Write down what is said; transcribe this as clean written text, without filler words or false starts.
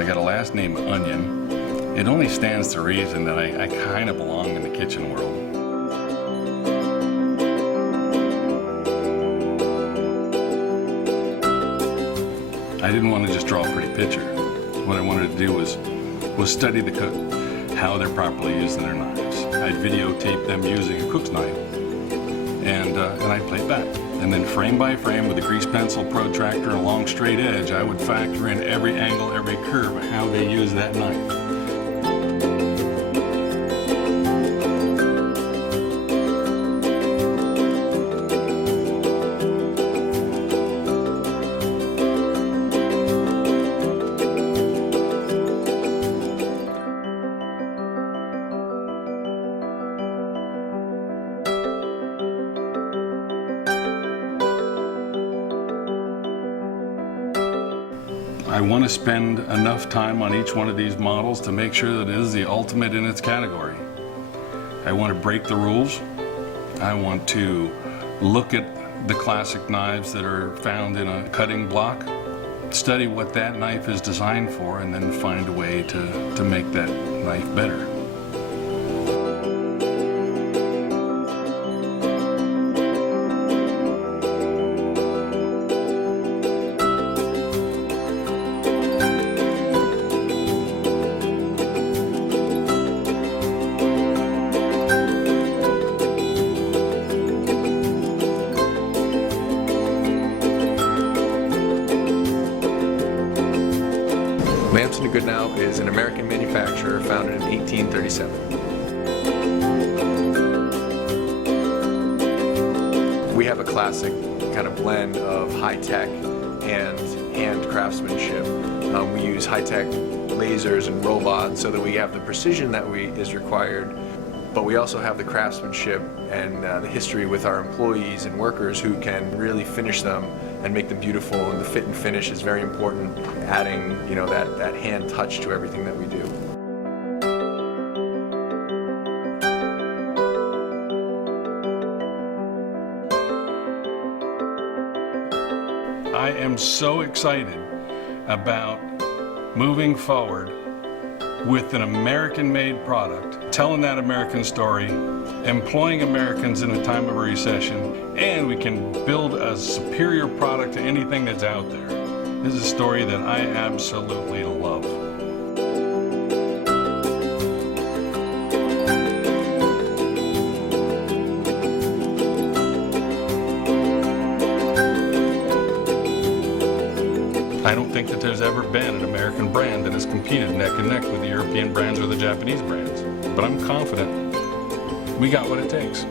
I got a last name Onion. It only stands to reason that I kind of belong in the kitchen world. I didn't want to just draw a pretty picture. What I wanted to do was study the cook, how they're properly using their knives. I'd videotape them using a cook's knife, and I'd play it back. And then frame by frame with a grease pencil, protractor, and a long straight edge, I would factor in every angle, every curve of how they use that knife. I want to spend enough time on each one of these models to make sure that it is the ultimate in its category. I want to break the rules. I want to look at the classic knives that are found in a cutting block, study what that knife is designed for, and then find a way to make that knife better. Lamson & Goodnow is an American manufacturer founded in 1837. We have a classic kind of blend of high-tech and hand craftsmanship. We use high-tech lasers and robots so that we have the precision that is required, but we also have the craftsmanship and the history with our employees and workers who can really finish them and make them beautiful, and the fit and finish is very important, adding, you know, that hand touch to everything that we do. I am so excited about moving forward with an American-made product, telling that American story, employing Americans in a time of a recession, and we can build a superior product to anything that's out there. This is a story that I absolutely love. I don't think that there's ever been an American brand that has competed neck and neck with the European brands or the Japanese brands. But I'm confident we got what it takes.